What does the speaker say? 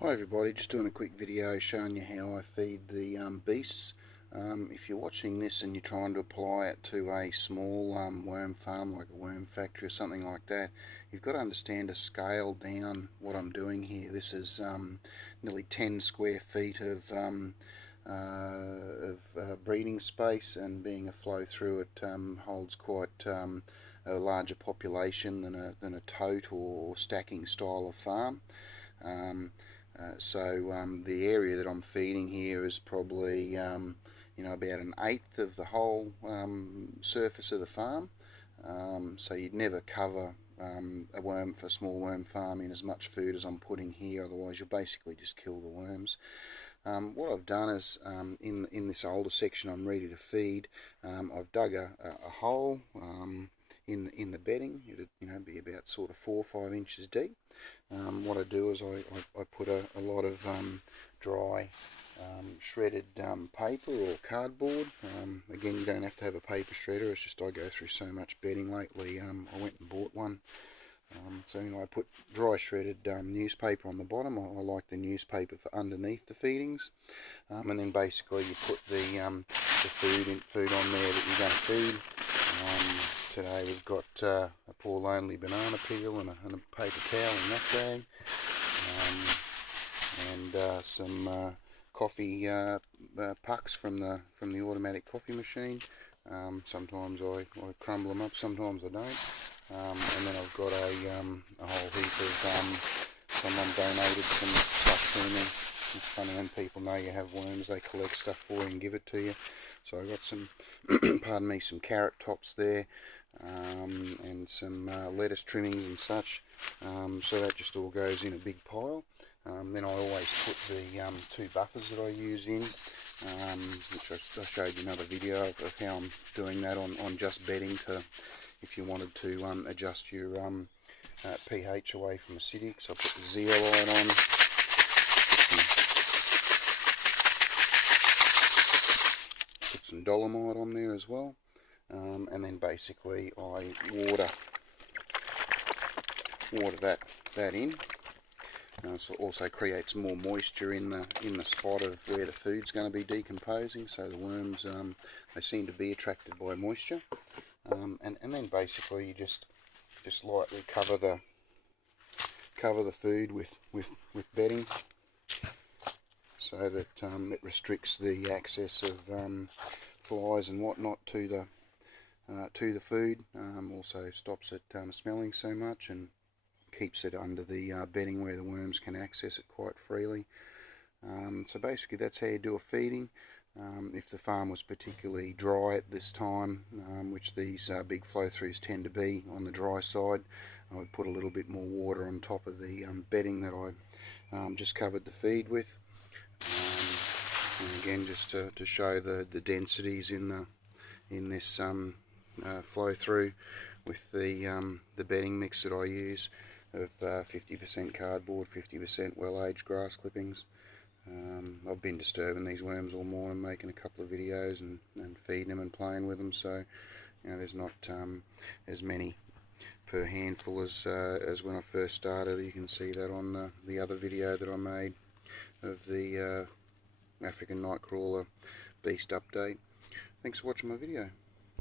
Hi everybody, just doing a quick video showing you how I feed the beasts. If you're watching this and you're trying to apply it to a small worm farm like a worm factory or something like that, you've got to understand to scale down what I'm doing here. This is nearly 10 square feet of breeding space, and being a flow through it holds quite a larger population than a tote or stacking style of farm. The area that I'm feeding here is probably about an eighth of the whole surface of the farm. So you'd never cover a small worm farm in as much food as I'm putting here, otherwise you'll basically just kill the worms. What I've done is in this older section I'm ready to feed, I've dug a hole in the bedding. It'd be about sort of 4 or 5 inches deep. What I do is I put a lot of dry shredded paper or cardboard. Again, you don't have to have a paper shredder, it's just I go through so much bedding lately. I went and bought one. I put dry shredded newspaper on the bottom. I like the newspaper for underneath the feedings, and then basically you put the food on there that you're going to feed. Today we've got a poor lonely banana peel and a paper towel in that bag, and some coffee pucks from the automatic coffee machine. Sometimes I crumble them up, sometimes I don't. And then I've got a whole heap of someone donated some stuff to me. It's funny when people know you have worms, they collect stuff for you and give it to you. So I've got some some carrot tops there, and some lettuce trimmings and such. So that just all goes in a big pile. Then I always put the 2 buffers that I use in, which I showed you another video of how I'm doing that on just bedding, to if you wanted to adjust your pH away from acidic. So I put the zeolite on, put some dolomite on there as well, and then basically I water that in. So it also creates more moisture in the spot of where the food's going to be decomposing. So the worms they seem to be attracted by moisture. And then basically you just lightly cover the food with bedding, so that it restricts the access of flies and whatnot to the food. Also stops it smelling so much, and keeps it under the bedding where the worms can access it quite freely. So basically that's how you do a feeding. If the farm was particularly dry at this time, which these big flow-throughs tend to be on the dry side, I would put a little bit more water on top of the bedding that I just covered the feed with. And again, just to show the densities in this flow-through with the bedding mix that I use of 50% cardboard, 50% well-aged grass clippings. I've been disturbing these worms all morning, making a couple of videos and feeding them and playing with them, so there's not as many per handful as when I first started. You can see that on the other video that I made of the African nightcrawler beast update. Thanks for watching my video.